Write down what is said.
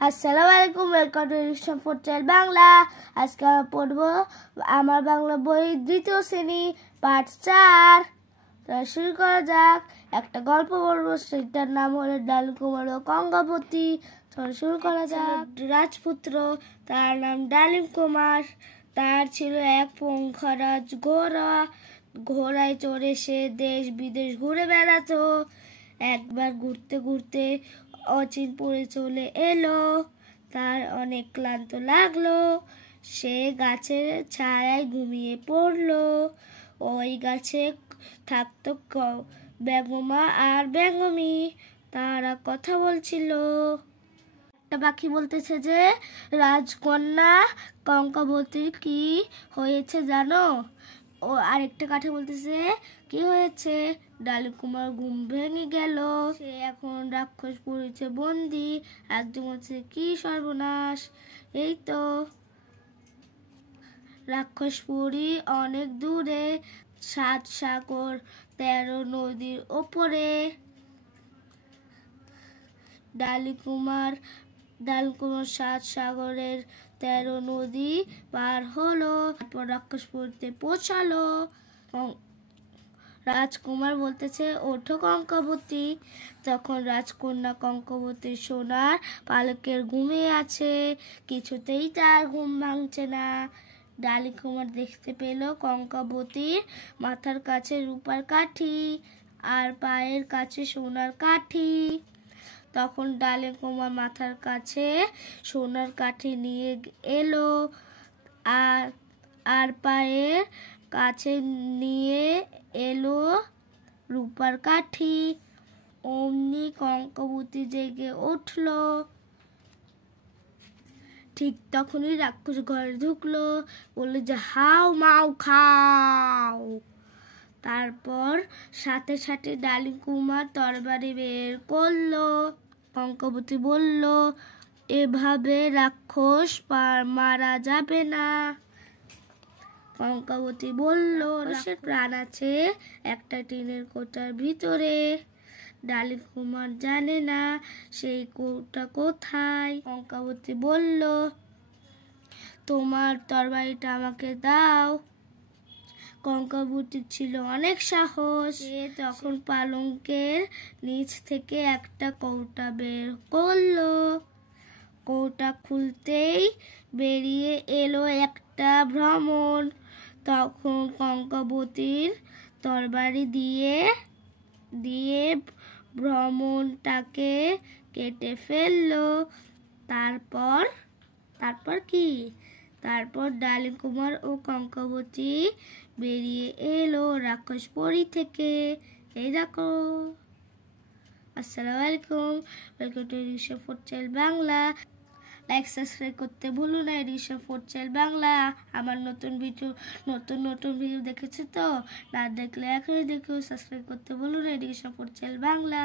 আসসালামু আলাইকুম, welcome to education for child Bangla. আজকে আমরা পড়বো আমার বাংলা বই দ্বিতীয় শ্রেণী পাঠ 4। শুরু করা যাক। একটা গল্প পড়বো, সেটার নাম হলো ডালিম কুমার ও গঙ্গাবতী। শুরু করা যাক। রাজপুত্র, তার নাম ডালিম কুমার। তার ছিল এক পঙ্খারাজ ঘোড়া। ঘোড়ায় চড়ে সে দেশ বিদেশ ঘুরে বেড়াতো। একবার ঘুরতে ঘুরতে অচিনপুরে চলে এলো। তার অনেক ক্লান্ত লাগলো। সে গাছের ছায়ায় ঘুমিয়ে পড়লো। ওই গাছে থাকতো বেগমা আর বেগমি। তারা কথা বলছিল। একটা পাখি বলতেছে যে, রাজকন্যা কঙ্কাবতীর কি হয়েছে জানো? ও আরেকটা কাঠে বলতেছে, কি হয়েছে? ডালিম কুমার ঘুম ভেঙে গেল। সে এখন রাক্ষস পুরীতে বন্দি। একজন বলছে, কি সর্বনাশ! এই তো রাক্ষসপুরী অনেক দূরে, 7 সাগর 13 নদীর ওপরে। ডালিম কুমার 7 সাগরের 13 নদী পার হলো। তারপর রাক্ষসপুরীতে পৌঁছালো। রাজকুমার বলতেছে, ওঠো কঙ্কাবতী। তখন রাজকন্যা কঙ্কাবতী সোনার পালকের ঘুমিয়ে আছে। কিছুতেই তার ঘুম ভাঙছে না। ডালিম কুমার দেখতে পেল কঙ্কাবতীর মাথার কাছে রূপার কাঠি আর পায়ের কাছে সোনার কাঠি। তখন ডালিম কুমার মাথার কাছে সোনার কাঠি নিয়ে এলো আর পায়ের কাছে নিয়ে এলো রূপার কাঠি। অমনি কঙ্কাবতী জেগে উঠল। ঠিক তখনই রাক্ষস ঘরে ঢুকলো, বললো যে, হাও মাও খাও। তারপর সাথে সাথে ডালিম কুমার তরবারি বের করলো। কঙ্কাবতী বলল, এভাবে রাক্ষস মারা যাবে না। কঙ্কাবতী বলল, রাক্ষসের প্রাণ আছে একটা টিনের কোটার ভিতরে। ডালিম কুমার জানে না সেই কোটা কোথায়। কঙ্কাবতী বলল, তোমার তরবারিটা আমাকে দাও। কঙ্কাবতীর ছিল অনেক সাহস। সে তখন পালঙ্কের নিচ থেকে একটা কৌটা বের করলো। কৌটা খুলতেই বেরিয়ে এলো একটা ভ্রমণ। তখন কঙ্কাবতীর তরবারি দিয়ে ভ্রমণটাকে কেটে ফেললো। তারপর কি? তারপর ডালিম কুমার ও কঙ্কাবতী বেরিয়ে এলো রাক্ষসপুরী থেকে। এই দেখো। আসসালামু আলাইকুম, welcome to education for child Bangla. Like subscribe করতে ভুলো না। Education for child Bangla. আমার নতুন ভিডিও দেখেছো তো? না দেখলে এখনই দেখো। সাবস্ক্রাইব করতে ভুলো না। Education for child Bangla.